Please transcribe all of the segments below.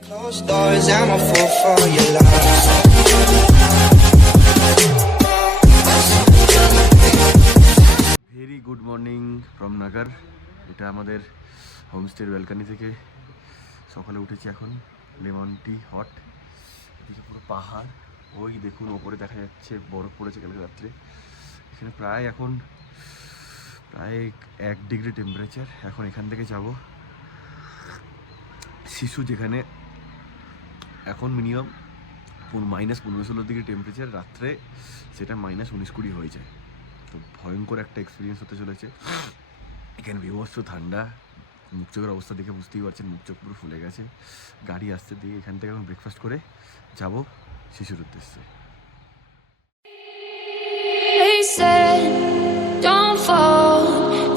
Closed doors, I'm a fool for your love. Very good morning from Naggar. এটা আমাদের হোমস্টের balcony থেকে সকালে উঠেছি এখন। লেমন টি হট, এদিকে পুরো পাহাড়, ওই দেখুন ওপরে দেখা যাচ্ছে বরফ পড়েছে কালকে রাত্রে। এখানে প্রায় 1 ডিগ্রি টেম্পারেচার। এখন এখান থেকে যাব শিশু, যেখানে এখন মিনিমাম -15-16 ডিগ্রি টেম্পারেচার, রাত্রে সেটা -19-20 হয়ে যায়। তো ভয়ঙ্কর একটা এক্সপিরিয়েন্স হতে চলেছে। এখানে বিভৎস ঠান্ডা, মুখ চোখের অবস্থা দেখে বুঝতেই পারছেন, মুখ চোখ পুরো ফুলে গেছে। গাড়ি আসতে দিয়ে এখান থেকে এখন ব্রেকফাস্ট করে যাব শিশুর উদ্দেশ্যে। They said, don't fall,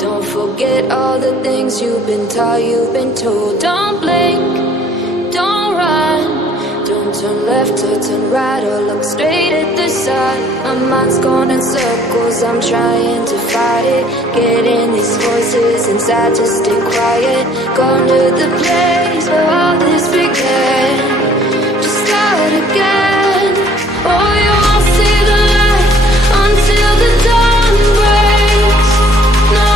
don't forget all the things you've been taught, you've been told. Don't blink, don't run, don't turn left or turn right or look straight at the sun. My mind's going in circles, I'm trying to fight it. Getting these voices inside to stay quiet. Gone to the place where all this began. Just start again. Oh, you won't see the light until the dawn breaks. No,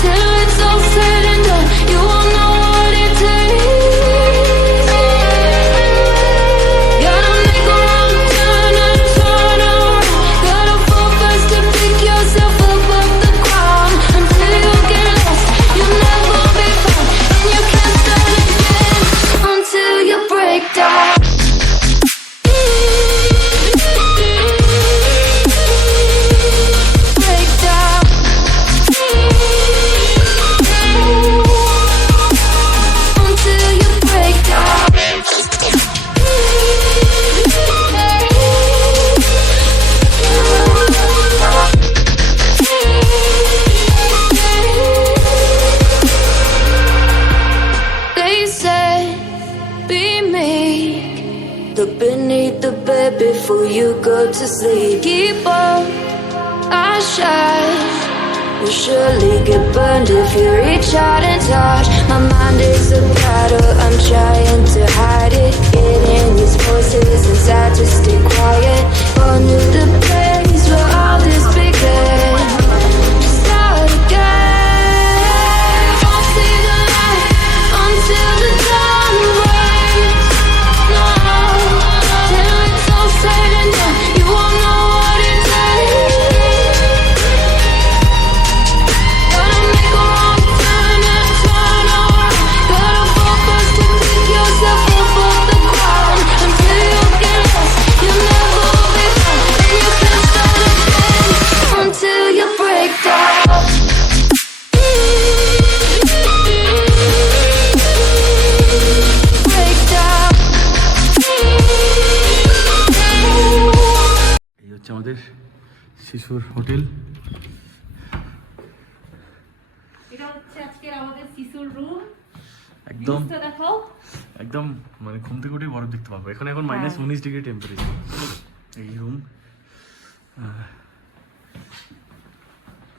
till it's all said and done, you won't know what it takes. Gotta make a wrong turn and turn around. Gotta fall fast to pick yourself up off the ground. Until you get lost, you'll never be found. And you can't start again until you break down. They said, be meek, look beneath the bed before you go to sleep. Keep up, I shine, you'll surely get burned if you reach out and touch. My mind is a battle, I'm trying to hide it. Getting these voices inside to stay quiet. Gone to the place where all this began. Start again. Won't see the light until the dawn breaks. No, till it's all said and done, you won't know what it takes. Gotta make a wrong turn and turn around. Gotta fall fast to pick yourself up off the ground. Until you get lost, you'll never be found. And you can't start again until you break down. Break down. এই হচ্ছে আমাদের শিশুর hotel. এটা হচ্ছে আজকের আমাদের শিশুর room. একদম ভিউটা দেখাও। একদম মানে ঘুম থেকে উঠে বরফ দেখতে পাবো। এখন -19 ডিগ্রি টেম্পারেচার। এই রুম।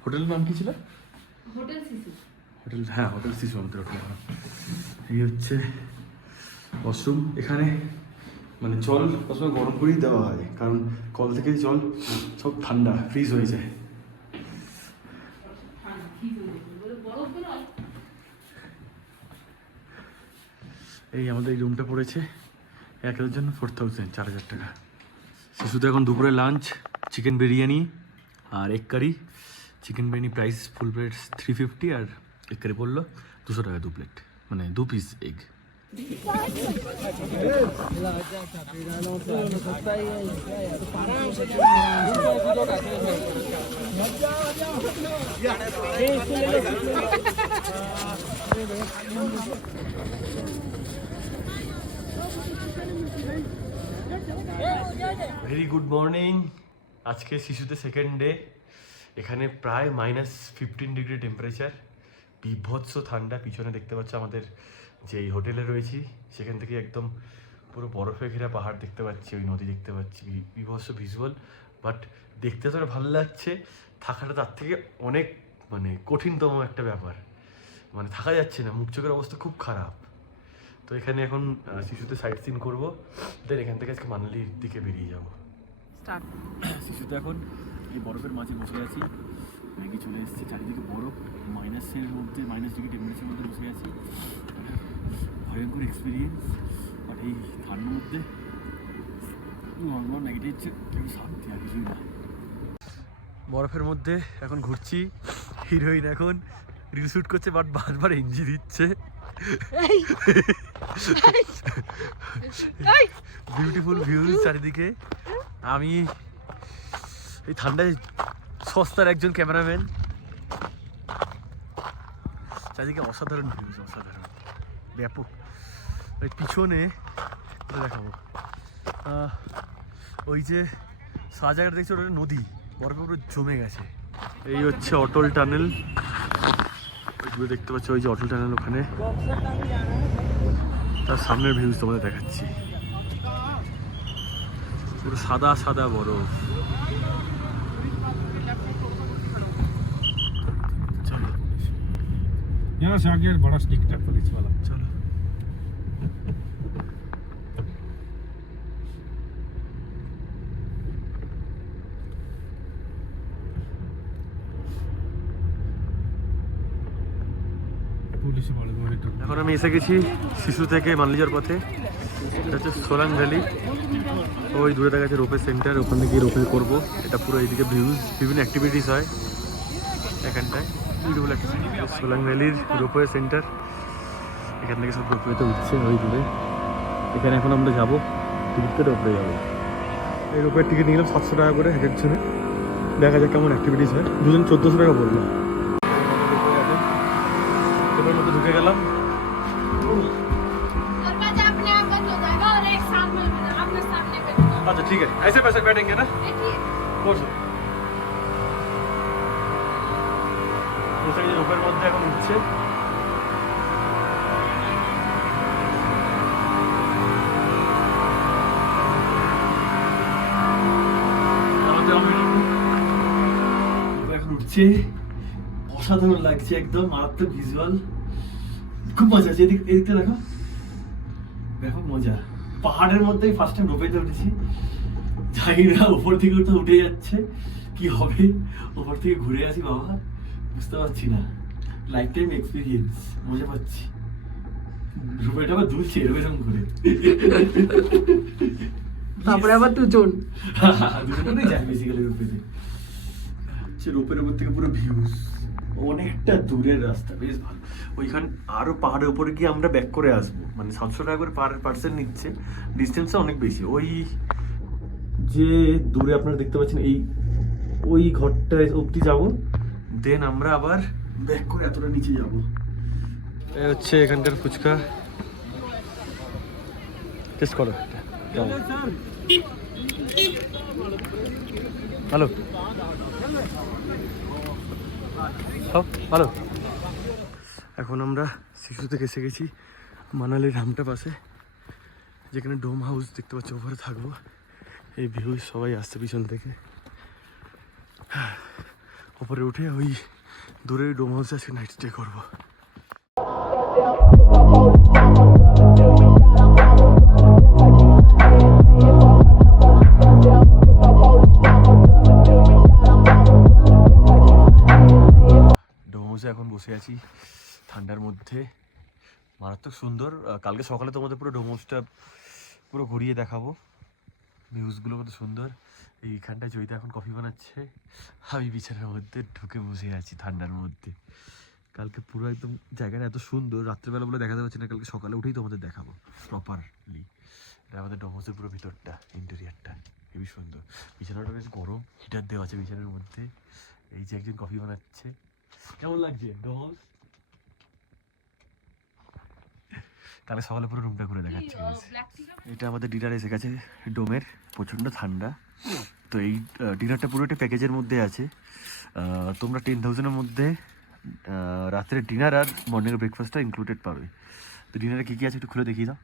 হোটেলের নাম কি ছিল? হোটেল শিশু। হোটেল, হ্যাঁ হোটেল শিশু আমাদের হোটেল। এই হচ্ছে ওয়াশরুম। এখানে মানে জল সবসময় গরম করেই দেওয়া হয়, কারণ কল থেকে জল সব ঠান্ডা ফ্রিজ হয়ে যায়। এই আমাদের এই রুমটা পড়েছে একের জন্য 4000, 4000 টাকা। শিশুদের এখন দুপুরে লাঞ্চ চিকেন বিরিয়ানি আর egg curry. Chicken biryani price full plate 350 আর এগ কারি পড়লো 200 টাকা 2 প্লেট, মানে 2 piece egg. Very good morning. আজকে শিশুতে সেকেন্ড ডে। এখানে প্রায় -15 ডিগ্রি টেম্পারেচার, বিভৎস ঠান্ডা। পিছনে দেখতে পাচ্ছ আমাদের যেই হোটেলে রয়েছি সেখান থেকে একদম পুরো বরফে ঘেরা পাহাড় দেখতে পাচ্ছি, ওই নদী দেখতে পাচ্ছি, বিভৎস ভিজুয়াল। বাট দেখতে তো ভালো লাগছে, থাকাটা তার থেকে অনেক মানে কঠিনতম একটা ব্যাপার। মানে থাকা যাচ্ছে না, মুখ চোখের অবস্থা খুব খারাপ। তো এখানে এখন শিশুতে সাইট সিন করবো, দেন এখান থেকে আজকে মানালির দিকে বেরিয়ে যাবো। স্টার্ট। শিশুতে এখন এই বরফের মাঝে বসে আছি, ম্যাগি চলে এসেছে, চারিদিকে বরফ, মাইনাসের মধ্যে, মাইনাস ডিগ্রি টেম্পারেচারের মধ্যে বসে আছি। ভয়ঙ্কর এক্সপিরিয়েন্স, বাট এই ঠান্ডার মধ্যে নর্মাল ম্যাগিটা হচ্ছে একটু শান্তি, আর কিছুই না। বরফের মধ্যে এখন ঘুরছি, হিরোইন এখন রিল শ্যুট করছে, বাট বারবার এনজি দিচ্ছে। বিউটিফুল ভিউজ চারিদিকে। আমি এই ঠান্ডায় সস্তার একজন ক্যামেরাম্যান। চারিদিকে অসাধারণ ভিউজ, অসাধারণ, ব্যাপক। ওই পিছনে দেখাবো, ওই যে সারা জায়গাটা দেখছি ওটা নদী, বরফে পুরো জমে গেছে। এই হচ্ছে অটল টানেল, ওইগুলো দেখতে পাচ্ছি, ওই যে অটল টানেল ওখানে, তার সামনের ভিউজ তোমাদের দেখাচ্ছি। পুরো সাদা সাদা বরফ। চলো यहाँ से आगे बड़ा स्टिक है पुलिस वाला। চলো। पुलिस वाले मॉनिटर এখন আমি এসে গেছি শিশু থেকে মানালি যাওয়ার পথে। এটা হচ্ছে সোলাং ভ্যালি, ওই দূরে দেখা যাচ্ছে রোপে সেন্টার, ওখান থেকে রোপে করবো। এটা পুরো এইদিকে ভিউজ, বিভিন্ন অ্যাক্টিভিটিস হয় এখানটায়, বিউটিফুল অ্যাক্টিভিটি। সোলাং ভ্যালির রোপওয়ে সেন্টার, এখান থেকে সব রোপওয়েতে উঠছে ওই দূরে। এখানে এখন আমরা যাবো, টিকিট কেটে রোপওয়ে যাবো। এই রোপওয়ের টিকিট নিলাম 700 টাকা করে এক একজনে, দেখা যাক কেমন অ্যাক্টিভিটিস হয়। দুজন 1400 টাকা বললো। রোপওয়ের মধ্যে ঢুকে গেলাম। दरवाजा अपने आप बंद हो जाएगा और एक साथ में आपके सामने बैठेगा। अच्छा ठीक है, ऐसे पैसे बैठेंगे ना, देखिए রোপের মধ্যে এখন উঠছে। এখন উঠছে, অসাধারণ লাগছে, একদম মারাত্মক ভিজুয়াল, খুব মজা আছে। এদিকটা দেখো, ব্যাপক মজা। পাহাড়ের মধ্যে ফার্স্ট টাইম রোপেতে উঠেছি, জানি না উপর থেকে ওটা উঠে যাচ্ছে কি হবে, উপর থেকে ঘুরে আসি বাবা, বুঝতে পারছি না। লাইফ টাইম এক্সপিরিয়েন্স, মজা পাচ্ছি। রোপেটা আবার দুলছে এরকম করে, তারপরে আবার দুজন দুজনেই যায় বেসিক্যালি রোপেতে। হচ্ছে রোপের উপর থেকে পুরো ভিউজ, অনেকটা দূরের রাস্তা, বেশ ভালো। ওইখান আরো পাহাড়ের উপরে গিয়ে আমরা ব্যাক করে আসবো, মানে 700 টাকা করে পার পার্সন নিচ্ছে, ডিস্টেন্সটা অনেক বেশি। ওই যে দূরে আপনারা দেখতে পাচ্ছেন, এই ওই ঘরটা অবধি যাবো, দেন আমরা আবার ব্যাক করে এতটা নিচে যাব। এই হচ্ছে এখানকার ফুচকা, টেস্ট করো ভালো, ভালো। এখন আমরা শিশু থেকে এসে গেছি মানালির রামটা পাশে, যেখানে ডোম হাউস দেখতে পাচ্ছি, ওপরে থাকবো। এই ভিউজ সবাই আসছে পিছন থেকে, ওপরে উঠে ওই দূরে ডোম হাউসে আজকে নাইট স্টে করবো। ডোম হাউসে এখন বসে আছি ঠান্ডার মধ্যে, মারাত্মক সুন্দর। কালকে সকালে তোমাদের পুরো ডোম হাউসটা পুরো ঘুরিয়ে দেখাবো, ভিউজগুলো কত সুন্দর। এইখানটায় জয়িতা এখন কফি বানাচ্ছে, আমি বিছানার মধ্যে ঢুকে বসে আছি ঠান্ডার মধ্যে। কালকে পুরো একদম জায়গাটা এত সুন্দর, রাত্রেবেলা বলে দেখাতে পারছি না, কালকে সকালে উঠেই তোমাদের দেখাবো প্রপারলি। এটা আমাদের ডোম হাউসের পুরো ভিতরটা, ইন্টেরিয়ারটা হেবি সুন্দর। বিছানাটা বেশ গরম, হিটার দেওয়া আছে বিছানার মধ্যে। এই যে একজন কফি বানাচ্ছে, কেমন লাগছে ডোম হাউস? কালকে সকালে পুরো রুমটা ঘুরে দেখাচ্ছি। এটা আমাদের ডিনার এসে গেছে ডোমের, প্রচণ্ড ঠান্ডা। তো এই ডিনারটা পুরোটা প্যাকেজের মধ্যে আছে। তোমরা 10,000-এর মধ্যে রাত্রে ডিনার আর মর্নিংয়ের ব্রেকফাস্টটা ইনক্লুডেড পাবে। তো ডিনারে কী কী আছে একটু খুলে দেখিয়ে দাও।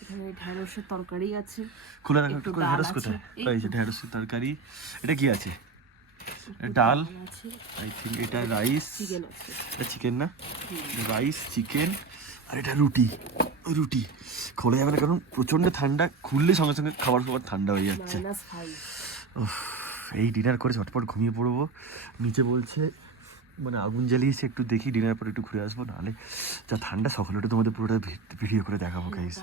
এখানে ঢেঁড়সের তরকারি আছে, খুলে দেখো একটু, একটু ডাল ঢেঁড়স আছে, কোথায়? এই এই যে ঢেঁড়সের তরকারি। এটা কি আছে? ডাল, আছে, আই থিঙ্ক এটা রাইস, চিকেন আছে। এটা চিকেন না, রাইস, চিকেন আর এটা রুটি রুটি খোলা যাবে না কারণ প্রচণ্ড ঠান্ডা, খুললে সঙ্গে সঙ্গে খাবার ঠান্ডা হয়ে যাচ্ছে। উফ, এই ডিনার করে ঝটপট ঘুমিয়ে পড়বো। নিচে বলছে মানে আগুন জ্বালিয়েছে, একটু দেখি ডিনার পরে একটু ঘুরে আসবো, নাহলে যা ঠান্ডা সকালে তোমাদের পুরোটা ভিডিও করে দেখাবো গাইস।